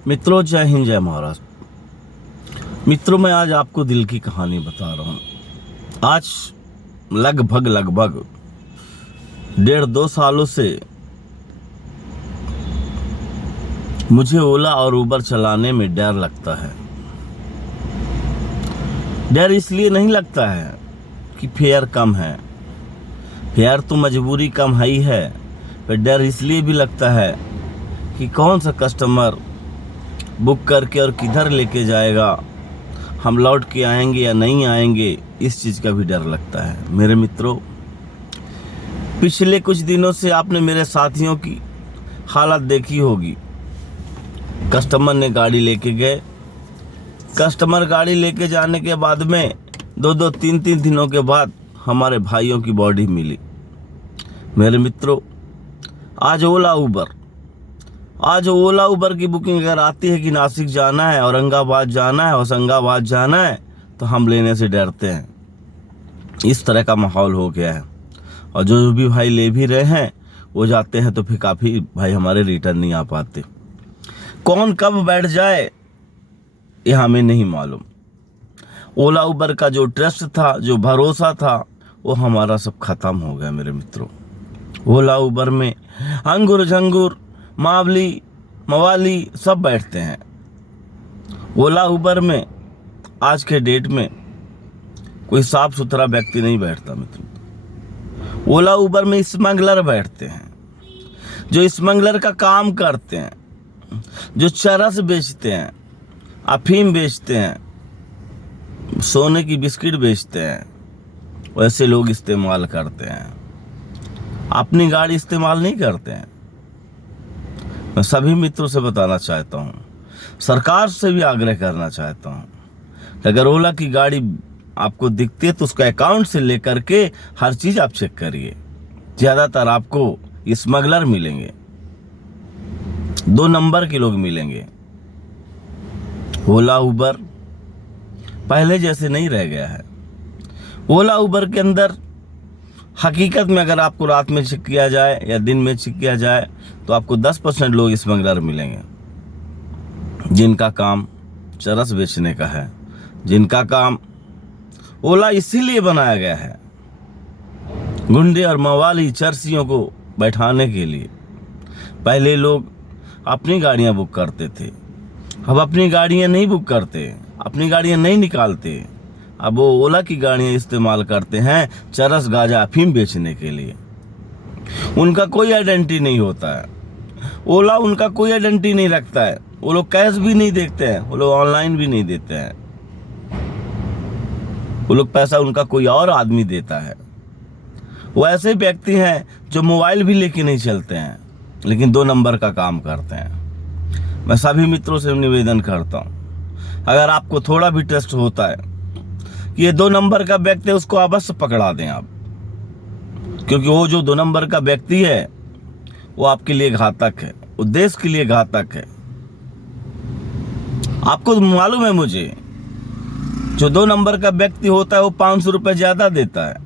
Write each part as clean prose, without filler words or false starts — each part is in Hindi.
मित्रों, जय हिंद, जय महाराष्ट्र। मित्रों, मैं आज आपको दिल की कहानी बता रहा हूँ। आज लगभग 1.5-2 सालों से मुझे ओला और उबर चलाने में डर लगता है। डर इसलिए नहीं लगता है कि फेयर कम है, फेयर तो मजबूरी कम है ही है, पर डर इसलिए भी लगता है कि कौन सा कस्टमर बुक करके और किधर लेके जाएगा, हम लौट के आएंगे या नहीं आएंगे, इस चीज़ का भी डर लगता है। मेरे मित्रों, पिछले कुछ दिनों से आपने मेरे साथियों की हालत देखी होगी। कस्टमर ने गाड़ी लेके गए, कस्टमर गाड़ी लेके जाने के बाद में 2-2, 3-3 दिनों के बाद हमारे भाइयों की बॉडी मिली। मेरे मित्रों, आज ओला उबर की बुकिंग अगर आती है कि नासिक जाना है, औरंगाबाद जाना है, होशंगाबाद जाना है, तो हम लेने से डरते हैं। इस तरह का माहौल हो गया है। और जो भी भाई ले भी रहे हैं वो जाते हैं तो फिर काफ़ी भाई हमारे रिटर्न नहीं आ पाते। कौन कब बैठ जाए ये हमें नहीं मालूम। ओला उबर का जो ट्रस्ट था, जो भरोसा था, वो हमारा सब खत्म हो गया। मेरे मित्रों, ओला उबर में अंगूर झंगूर, मावली, मवाली सब बैठते हैं। ओला उबर में आज के डेट में कोई साफ सुथरा व्यक्ति नहीं बैठता। मित्रों, ओला उबर में स्मगलर बैठते हैं, जो स्मगलर का काम करते हैं, जो चरस बेचते हैं, अफीम बेचते हैं, सोने की बिस्किट बेचते हैं, वैसे लोग इस्तेमाल करते हैं। अपनी गाड़ी इस्तेमाल नहीं करते हैं। मैं सभी मित्रों से बताना चाहता हूँ, सरकार से भी आग्रह करना चाहता हूँ कि अगर ओला की गाड़ी आपको दिखती है तो उसका अकाउंट से लेकर के हर चीज़ आप चेक करिए। ज़्यादातर आपको स्मगलर मिलेंगे, 2 नंबर के लोग मिलेंगे। ओला उबर पहले जैसे नहीं रह गया है। ओला उबर के अंदर हकीकत में अगर आपको रात में चेक किया जाए या दिन में चेक किया जाए तो आपको 10% लोग स्मगलर मिलेंगे, जिनका काम चरस बेचने का है, जिनका काम ओला इसीलिए बनाया गया है गुंडे और मवाली चरसियों को बैठाने के लिए। पहले लोग अपनी गाड़ियां बुक करते थे, अब अपनी गाड़ियां नहीं बुक करते, अपनी गाड़ियां नहीं निकालते। अब वो ओला की गाड़ियां इस्तेमाल करते हैं चरस, गांजा, अफीम बेचने के लिए। उनका कोई आइडेंटिटी नहीं होता है। ओला उनका कोई आइडेंटिटी नहीं रखता है। वो लोग कैश भी नहीं देखते हैं, वो लोग ऑनलाइन भी नहीं देते हैं। वो लोग पैसा उनका कोई और आदमी देता है। वो ऐसे व्यक्ति हैं जो मोबाइल भी लेके नहीं चलते हैं, लेकिन 2 नंबर का काम करते हैं। मैं सभी मित्रों से निवेदन करता हूँ, अगर आपको थोड़ा भी ट्रस्ट होता है कि ये 2 नंबर का व्यक्ति है, उसको अवश्य पकड़ा दें आप, क्योंकि वो जो 2 नंबर का व्यक्ति है वो आपके लिए घातक है, वो देश के लिए घातक है। आपको मालूम है, मुझे जो 2 नंबर का व्यक्ति होता है वो 500 रुपये ज़्यादा देता है,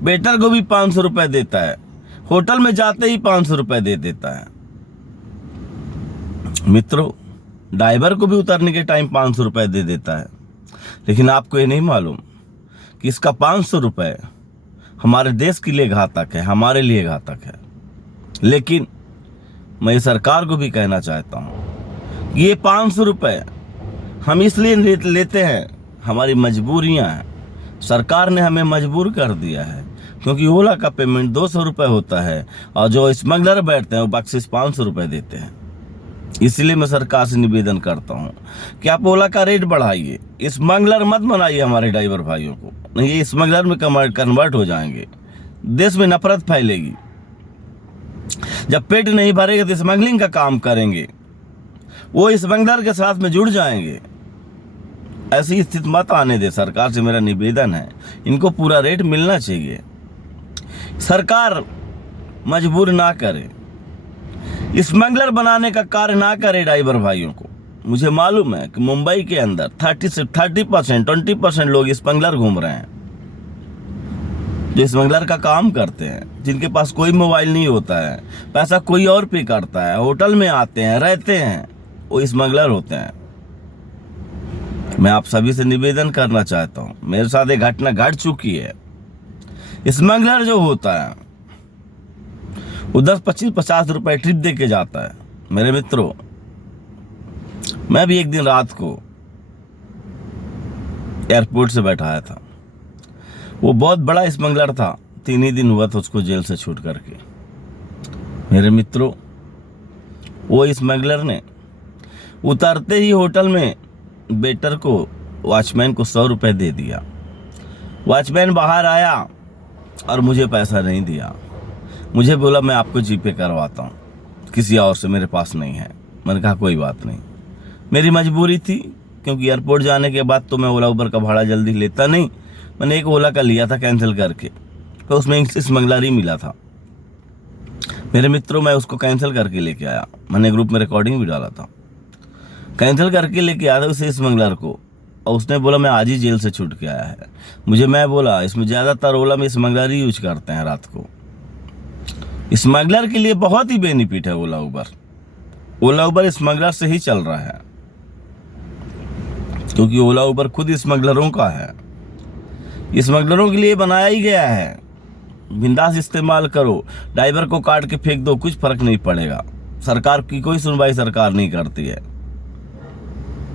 वेटर को भी 500 रुपये देता है, होटल में जाते ही 500 रुपये दे देता है। मित्रों, ड्राइवर को भी उतरने के टाइम 500 रुपये दे देता है। लेकिन आपको ये नहीं मालूम कि इसका 500 रुपये हमारे देश के लिए घातक है, हमारे लिए घातक है। लेकिन मैं सरकार को भी कहना चाहता हूँ कि ये 500 रुपये हम इसलिए लेते हैं, हमारी मजबूरियाँ हैं। सरकार ने हमें मजबूर कर दिया है, क्योंकि ओला का पेमेंट 200 रुपये होता है और जो स्मगलर बैठते हैं वो बख्शिश 500 रुपये देते हैं। इसलिए मैं सरकार से निवेदन करता हूँ कि आप ओला का रेट बढ़ाइए, स्मगलर मत बनाइए हमारे ड्राइवर भाइयों को, नहीं ये स्मगलर में कन्वर्ट हो जाएंगे, देश में नफरत फैलेगी। जब पेट नहीं भरेगा तो स्मगलिंग का काम करेंगे, वो स्मगलर के साथ में जुड़ जाएंगे। ऐसी स्थिति मत आने दे। सरकार से मेरा निवेदन है, इनको पूरा रेट मिलना चाहिए। सरकार मजबूर ना करे, स्मगलर बनाने का कार्य ना करे ड्राइवर भाइयों को। मुझे मालूम है कि मुंबई के अंदर 30% 20% लोग स्मगलर घूम रहे हैं, जो स्मगलर का काम करते हैं, जिनके पास कोई मोबाइल नहीं होता है, पैसा कोई और पे करता है, होटल में आते हैं, रहते हैं, वो स्मगलर होते हैं। मैं आप सभी से निवेदन करना चाहता हूँ, मेरे साथ एक घटना घट चुकी है। स्मगलर जो होता है वो 10-25-50 रुपए ट्रिप दे के जाता है। मेरे मित्रों, मैं भी एक दिन रात को एयरपोर्ट से बैठा आया था। वो बहुत बड़ा स्मगलर था, 3 ही दिन हुआ था उसको जेल से छूट करके। मेरे मित्रों, वो स्मगलर ने उतरते ही होटल में वेटर को, वॉचमैन को 100 रुपये दे दिया। वॉचमैन बाहर आया और मुझे पैसा नहीं दिया। मुझे बोला मैं आपको जीपे करवाता हूँ, किसी और से मेरे पास नहीं है। मैंने कहा कोई बात नहीं, मेरी मजबूरी थी, क्योंकि एयरपोर्ट जाने के बाद तो मैं ओला उबर का भाड़ा जल्दी लेता नहीं। मैंने एक ओला का लिया था कैंसिल करके, तो उसमें स्मगलर ही मिला था। मेरे मित्रों, मैं उसको कैंसिल करके लेके आया। मैंने ग्रुप में रिकॉर्डिंग भी डाला था। कैंसिल करके लेके आया था उसे स्मगलर को, और उसने बोला मैं आज ही जेल से छूट के आया है। मैं बोला इसमें ज़्यादातर ओला में स्मगलर ही यूज करते हैं रात को। स्मगलर के लिए बहुत ही बेनिफिट है ओला उबर। ओला उबर स्मगलर से ही चल रहा है, क्योंकि ओला उबर खुद स्मगलरों का है, स्मगलरों के लिए बनाया ही गया है। बिंदास इस्तेमाल करो, ड्राइवर को काट के फेंक दो, कुछ फर्क नहीं पड़ेगा। सरकार की कोई सुनवाई सरकार नहीं करती है,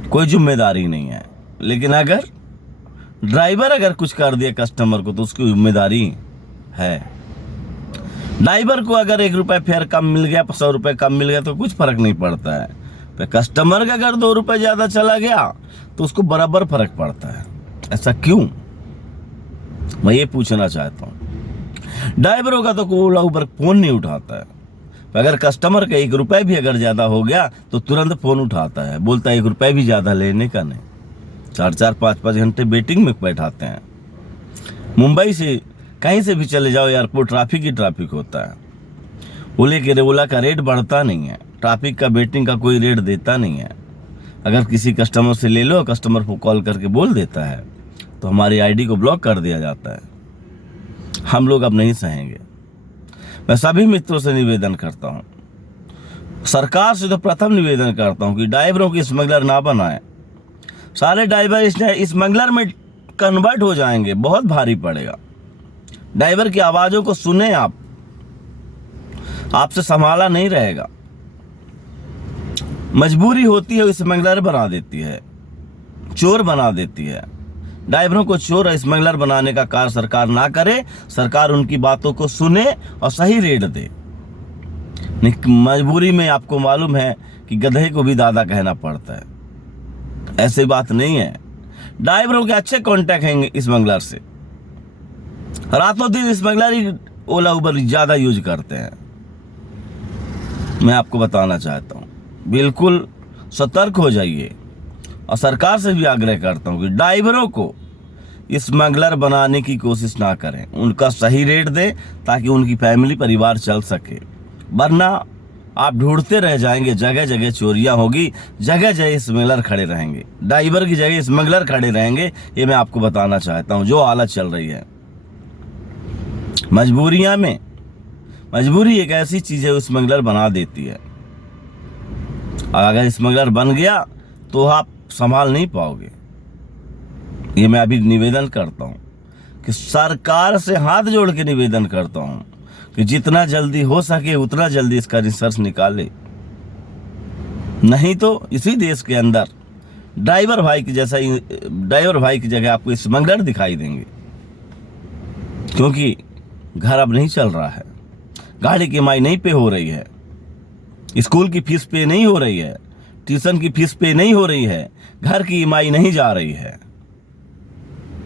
कोई जिम्मेदारी नहीं है। लेकिन अगर ड्राइवर अगर कुछ कर दिया कस्टमर को, तो उसकी जिम्मेदारी है। ड्राइवर को अगर 1 रुपये फेयर कम मिल गया, 100 रुपये कम मिल गया, तो कुछ फर्क नहीं पड़ता है। पर कस्टमर का अगर 2 रुपये ज़्यादा चला गया तो उसको बराबर फर्क पड़ता है। ऐसा क्यों, मैं ये पूछना चाहता हूँ। ड्राइवरों का तो ओला उबर फोन नहीं उठाता है, अगर कस्टमर का 1 रुपये भी अगर ज़्यादा हो गया तो तुरंत फ़ोन उठाता है, बोलता है 1 रुपये भी ज़्यादा लेने का नहीं। 4-4, 5-5 घंटे वेटिंग में बैठाते हैं। मुंबई से कहीं से भी चले जाओ, एयरपोर्ट ट्रैफिक ही ट्रैफिक होता है। ओला का रेट बढ़ता नहीं है, ट्रैफिक का वेटिंग का कोई रेट देता नहीं है। अगर किसी कस्टमर से ले लो, कस्टमर को कॉल करके बोल देता है, तो हमारी आईडी को ब्लॉक कर दिया जाता है। हम लोग अब नहीं सहेंगे। मैं सभी मित्रों से निवेदन करता हूँ, सरकार से तो प्रथम निवेदन करता हूँ कि ड्राइवरों की स्मगलर ना बनाएं। सारे ड्राइवर स्मगलर में कन्वर्ट हो जाएंगे, बहुत भारी पड़ेगा। ड्राइवर की आवाज़ों को सुने आप, आपसे संभाला नहीं रहेगा। मजबूरी होती है, स्मगलर बना देती है, चोर बना देती है। ड्राइवरों को चोर और स्मगलर बनाने का कार्य सरकार ना करे। सरकार उनकी बातों को सुने और सही रेट दे। मजबूरी में आपको मालूम है कि गधे को भी दादा कहना पड़ता है, ऐसी बात नहीं है। ड्राइवरों के अच्छे कॉन्टैक्ट हैं स्मगलर से, रातों दिन स्मगलर ही ओला उबर ज़्यादा यूज करते हैं। मैं आपको बताना चाहता हूँ, बिल्कुल सतर्क हो जाइए। और सरकार से भी आग्रह करता हूँ कि ड्राइवरों को स्मगलर बनाने की कोशिश ना करें, उनका सही रेट दें, ताकि उनकी फैमिली परिवार चल सके। वरना आप ढूंढते रह जाएंगे, जगह जगह चोरियां होगी, जगह जगह स्मगलर खड़े रहेंगे, ड्राइवर की जगह स्मगलर खड़े रहेंगे। ये मैं आपको बताना चाहता हूँ, जो हालत चल रही है। मजबूरी एक ऐसी चीज़ है, स्मगलर बना देती है। अगर स्मगलर बन गया तो आप संभाल नहीं पाओगे। ये मैं अभी निवेदन करता हूँ कि सरकार से हाथ जोड़ के निवेदन करता हूँ कि जितना जल्दी हो सके उतना जल्दी इसका रिसर्च निकाले। नहीं तो इसी देश के अंदर ड्राइवर भाई की जगह आपको स्मगलर दिखाई देंगे, क्योंकि घर अब नहीं चल रहा है, गाड़ी की ईएमआई नहीं पे हो रही है, स्कूल की फीस पे नहीं हो रही है, ट्यूशन की फीस पे नहीं हो रही है, घर की ईएमआई नहीं जा रही है।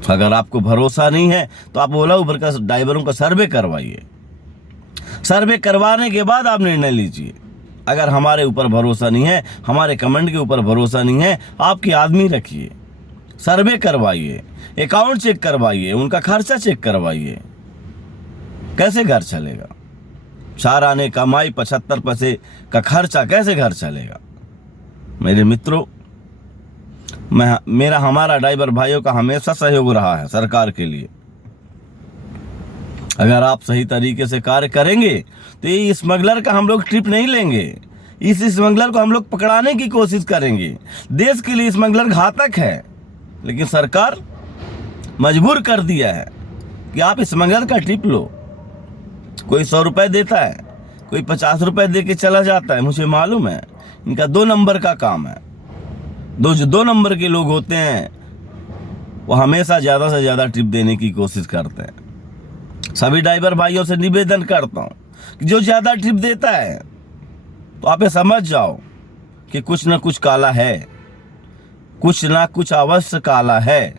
अगर आपको भरोसा नहीं है तो आप ओला उबर का ड्राइवरों का सर्वे करवाइए। सर्वे करवाने के बाद आप निर्णय लीजिए। अगर हमारे ऊपर भरोसा नहीं है, हमारे कमेंट के ऊपर भरोसा नहीं है, आपके आदमी रखिए, सर्वे करवाइए, अकाउंट चेक करवाइए, उनका खर्चा चेक करवाइए। कैसे घर चलेगा? 4 आने कमाई 75 पैसे का खर्चा, कैसे घर चलेगा? मेरे मित्रों, हमारा ड्राइवर भाइयों का हमेशा सहयोग रहा है सरकार के लिए। अगर आप सही तरीके से कार्य करेंगे तो ये स्मगलर का हम लोग ट्रिप नहीं लेंगे, इस स्मगलर को हम लोग पकड़ाने की कोशिश करेंगे। देश के लिए स्मगलर घातक है, लेकिन सरकार मजबूर कर दिया है कि आप स्मगलर का टिप लो। कोई 100 रुपए देता है, कोई 50 रुपए दे के चला जाता है। मुझे मालूम है इनका 2 नंबर का काम है। जो 2 नंबर के लोग होते हैं वो हमेशा ज़्यादा से ज़्यादा टिप देने की कोशिश करते हैं। सभी ड्राइवर भाइयों से निवेदन करता हूँ कि जो ज़्यादा टिप देता है तो आप ये समझ जाओ कि कुछ ना कुछ काला है, कुछ ना कुछ अवश्य काला है।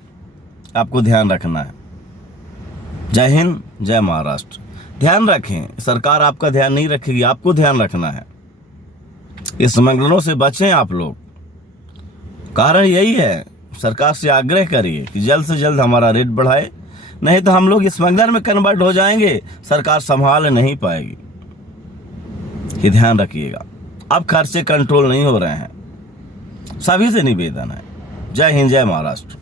आपको ध्यान रखना है। जय हिंद, जय महाराष्ट्र। ध्यान रखें, सरकार आपका ध्यान नहीं रखेगी, आपको ध्यान रखना है। इस स्मगलरों से बचें आप लोग। कारण यही है, सरकार से आग्रह करिए कि जल्द से जल्द हमारा रेट बढ़ाए, नहीं तो हम लोग स्मगलर में कन्वर्ट हो जाएंगे, सरकार संभाल नहीं पाएगी। ये ध्यान रखिएगा। अब खर्चे कंट्रोल नहीं हो रहे हैं। सभी से निवेदन है। जय हिंद, जय महाराष्ट्र।